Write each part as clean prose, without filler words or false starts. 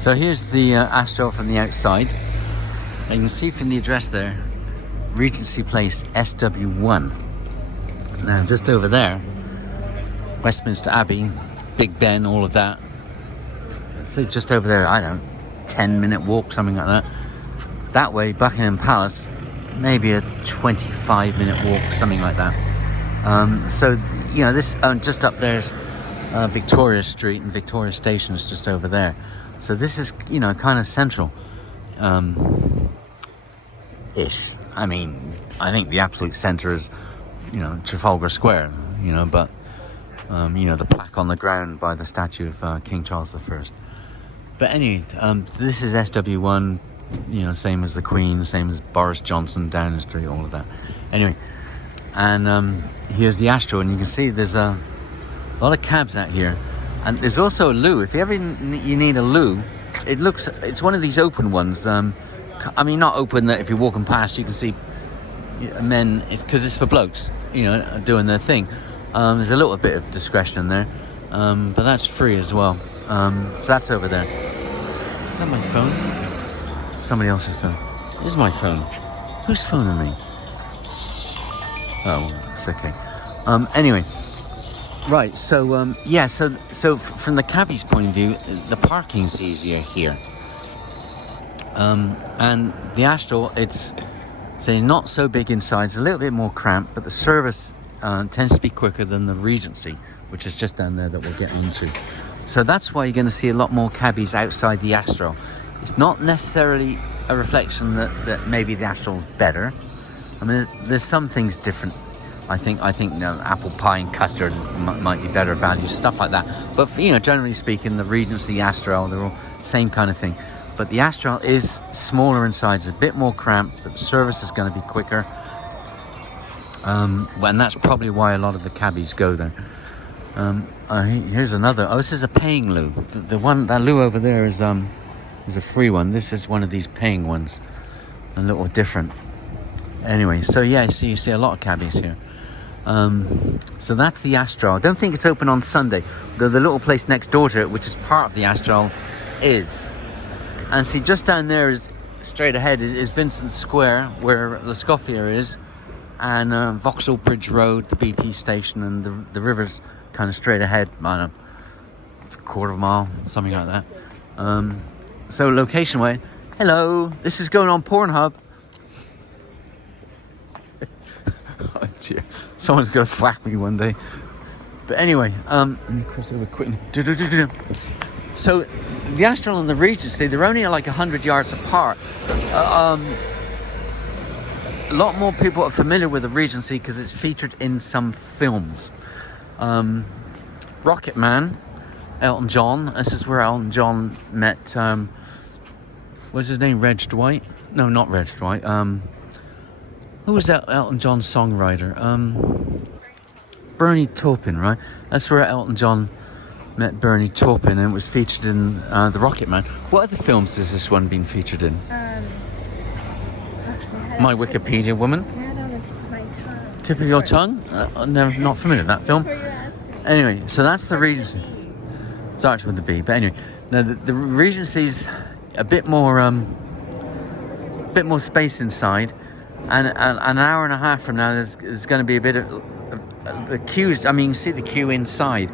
So here's the Astral from the outside. And you can see from the address there, Regency Place SW1. Now just over there, Westminster Abbey, Big Ben, all of that. So just over there, I don't know, 10-minute walk, something like that. That way, Buckingham Palace, maybe a 25-minute walk, something like that. So, you know, this just up there's Victoria Street, and Victoria Station is just over there. So this is, you know, kind of central ish. I mean, I think the absolute centre is, you know, Trafalgar Square, you know, but you know, the plaque on the ground by the statue of King Charles I. But anyway, this is SW1, you know, same as the Queen, same as Boris Johnson, Downing Street, all of that. Anyway, and here's the Astral, and you can see there's a lot of cabs out here, and there's also a loo. If you ever you need a loo, it's one of these open ones. I mean, not open that if you're walking past you can see men, because it's for blokes, you know, doing their thing. There's a little bit of discretion in there, but that's free as well. So that's over there. Is that my phone? Somebody else's phone. This is my phone. Who's phoning me? Oh, it's okay. Anyway, right. So yeah. So from the cabbie's point of view, the parking's easier here. And the Astral, it's not so big inside. It's a little bit more cramped, but the service tends to be quicker than the Regency, which is just down there that we'll get into. So that's why you're going to see a lot more cabbies outside the Astral. It's not necessarily a reflection that maybe the Astral's better. I mean, there's some things different. I think you know, apple pie and custard might be better value, stuff like that. But you know, generally speaking, the Regency, Astral, they're all same kind of thing. But the Astral is smaller inside, it's a bit more cramped, but the service is going to be quicker. And that's probably why a lot of the cabbies go there. Here's another. Oh, this is a paying loo. The one, that loo over there is a free one. This is one of these paying ones, a little different. Anyway, so yeah, so you see a lot of cabbies here. So that's the Astral. I don't think it's open on Sunday. The little place next door to it, which is part of the Astral, is. And see, just down there is straight ahead is Vincent Square, where Lascoffier is, and Vauxhall Bridge Road, the BP station, and the river's kind of straight ahead. I don't know, a quarter of a mile, something like that. So location way. Hello, this is going on Pornhub. Oh dear, someone's gonna whack me one day. But anyway, let me cross over quickly. So the Astral and the Regency, they're only like 100 yards apart. A lot more people are familiar with the Regency because it's featured in some films. Rocket Man, Elton John. This is where Elton John met, what's his name, Reg Dwight? No, not Reg Dwight. Who was that Elton John songwriter? Bernie Taupin, right? That's where Elton John met Bernie Taupin, and it was featured in The Rocket Man. What other films has this one been featured in? My Wikipedia woman. I had it on the tip of my tongue. Tip of your tongue? I'm not familiar with that film. Anyway, so that's the Regency. Starts with the B, but anyway, now the Regency's a bit more space inside, and an hour and a half from now, there's going to be a bit of the queues. I mean, you can see the queue inside.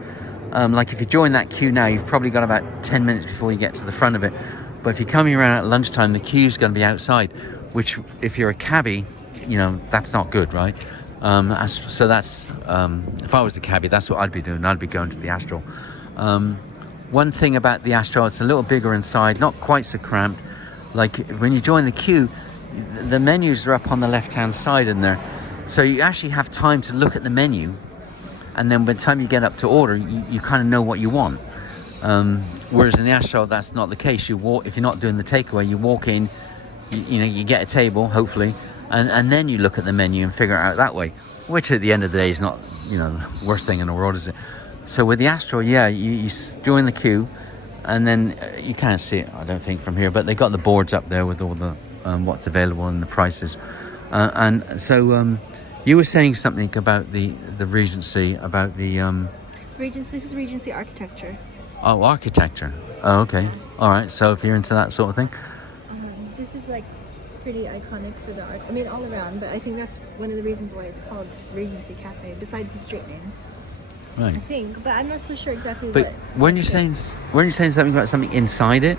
Like if you join that queue now, you've probably got about 10 minutes before you get to the front of it. But if you're coming around at lunchtime, the queue's going to be outside, which if you're a cabbie, you know, that's not good, right? So that's, if I was a cabbie, that's what I'd be doing. I'd be going to the Astral. One thing about the Astral, it's a little bigger inside, not quite so cramped. Like when you join the queue, the menus are up on the left-hand side in there. So you actually have time to look at the menu. And then by the time you get up to order, you kind of know what you want. Whereas in the Astral, that's not the case. You walk, if you're not doing the takeaway, you walk in, you know, you get a table, hopefully, and then you look at the menu and figure it out that way. Which at the end of the day is not, you know, the worst thing in the world, is it? So with the Astral, yeah, you join the queue, and then you can't see it, I don't think, from here, but they got the boards up there with all the what's available and the prices. And so you were saying something about the Regency, about the... This is Regency architecture. Oh, architecture. Oh, okay. All right, so if you're into that sort of thing. This is like pretty iconic for the art. I mean, all around, but I think that's one of the reasons why it's called Regency Cafe, besides the street name. Right. I think, but I'm not so sure exactly But weren't you saying something about something inside it?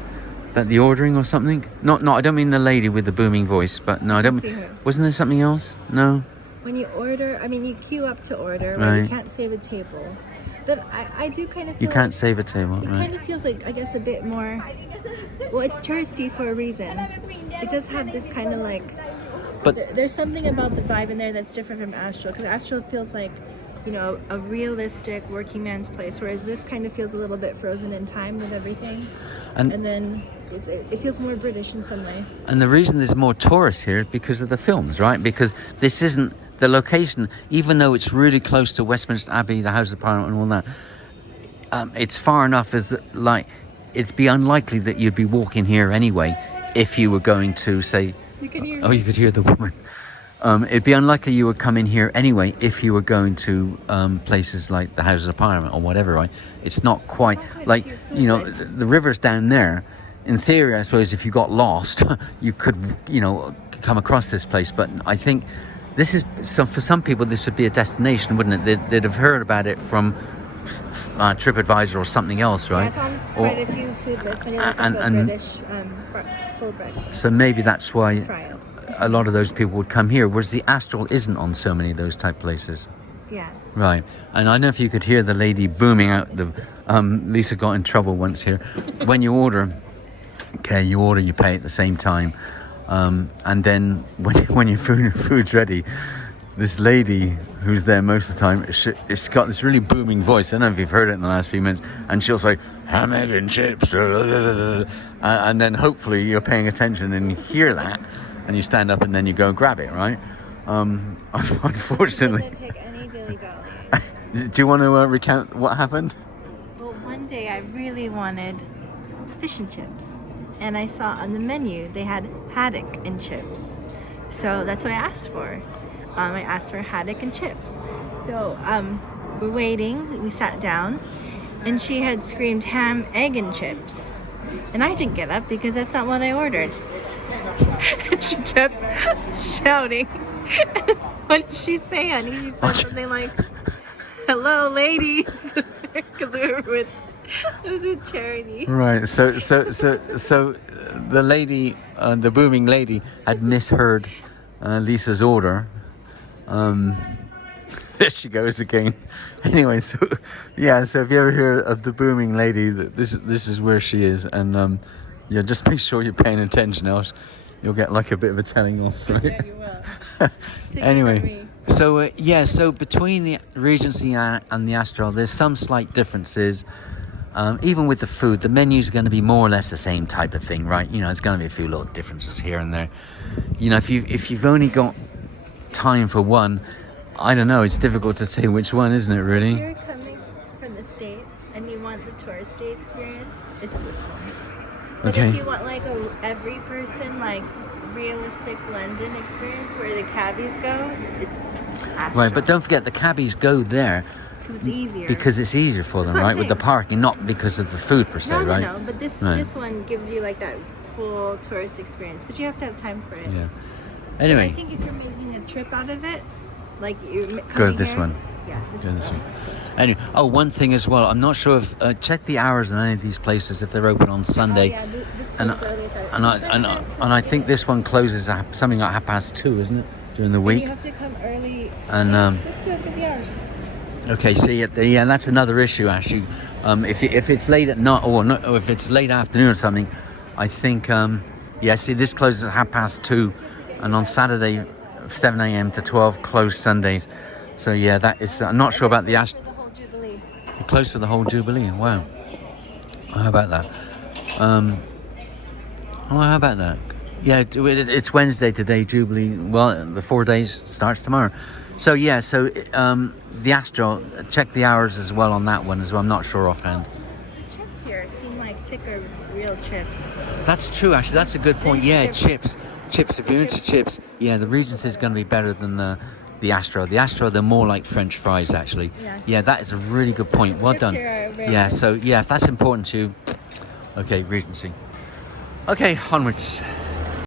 About the ordering or something? Not, I don't mean the lady with the booming voice, but no, I don't See mean... her. Wasn't there something else? No? When you order, I mean, you queue up to order, where you can't save a table. But I do kind of feel You can't save a table, it right? kind of feels like, I guess, a bit more... Well, it's touristy for a reason. It does have this kind of like... But There's something about the vibe in there that's different from Astral, because Astral feels like, you know, a realistic working man's place, whereas this kind of feels a little bit frozen in time with everything. And then it feels more British in some way. And the reason there's more tourists here is because of the films, right? Because this isn't the location, even though it's really close to Westminster Abbey, the House of Parliament and all that, it's far enough as that, like, it'd be unlikely that you'd be walking here anyway if you were going to, say... You can hear you could hear the woman. It'd be unlikely you would come in here anyway if you were going to places like the Houses of Parliament or whatever, right? It's not quite like, you know, the river's down there. In theory, I suppose if you got lost, you could, you know, come across this place. But I think this is, so for some people, this would be a destination, wouldn't it? They'd have heard about it from TripAdvisor or something else, right? Yeah, it's on quite a few food lists when you look at the British full breakfast. So maybe that's why Fry. a lot of those people would come here, whereas the Astral isn't on so many of those type places. Yeah. Right. And I don't know if you could hear the lady booming out the... Lisa got in trouble once here. When you order, you pay at the same time. And then when your food's ready, this lady who's there most of the time, it's got this really booming voice. I don't know if you've heard it in the last few minutes. And she'll say, ham, egg and chips. And then hopefully you're paying attention and you hear that. And you stand up and then you go and grab it, right? Unfortunately. It doesn't take any dilly-dally. Do you want to recount what happened? Well, one day I really wanted fish and chips. And I saw on the menu they had haddock and chips. So that's what I asked for. I asked for haddock and chips. So we're waiting, we sat down, and she had screamed ham, egg, and chips. And I didn't get up because that's not what I ordered. She kept shouting. What did she say, honey? She said something like, "Hello, ladies," because it was with Charity. Right. So the lady, the booming lady, had misheard Lisa's order. There she goes again. Anyway, so if you ever hear of the booming lady, this is where she is, and just make sure you're paying attention, else you'll get like a bit of a telling off, right? Yeah, you will. Anyway, so between the Regency and the Astral, there's some slight differences. Even with the food, the menu's going to be more or less the same type of thing, right? You know, there's going to be a few little differences here and there. You know, if you've only got time for one, I don't know, it's difficult to say which one, isn't it, really? If you're coming from the States and you want the touristy experience, it's this one. But Okay. if you want like a every person, like realistic London experience where the cabbies go, it's Astral. Right, but don't forget the cabbies go there because it's easier. because it's easier for them, That's what I'm right? With the saying. parking, not because of the food per se, right? No, but this one gives you like that full tourist experience, but you have to have time for it. Yeah. I Anyway, think if you're making a trip out of it, like you're go to this one. Yeah, Go to this one. Anyway, one thing as well. I'm not sure if check the hours in any of these places if they're open on Sunday. Oh, yeah, this And closes early Saturday. and I think this one closes at something like 2:30, isn't it, during the And week? you have to come early. And Let's go for the hours. okay, so yeah, that's another issue actually. If it's late at night or if it's late afternoon or something, I think see this closes at 2:30, and on Saturday 7 a.m. to 12 closed Sundays. So yeah, that is. I'm not sure about the For the whole Jubilee. close for the whole Jubilee. Wow. How about that? How about that? Yeah, it's Wednesday today, Jubilee. Well, the 4 days starts tomorrow. So yeah, the Astral, check the hours as well on that one as well. I'm not sure offhand. The chips here seem like thicker, real chips. That's true, actually. That's a good point. Fish Yeah, chips. chips. If you're into chips, yeah, the Regency is going to be better than the Astral. The Astral, they're more like French fries, actually. Yeah. Yeah, that is a really good point. Well Chips done. here are very Yeah, good. so yeah, if that's important to you, Okay, Regency. Okay, onwards.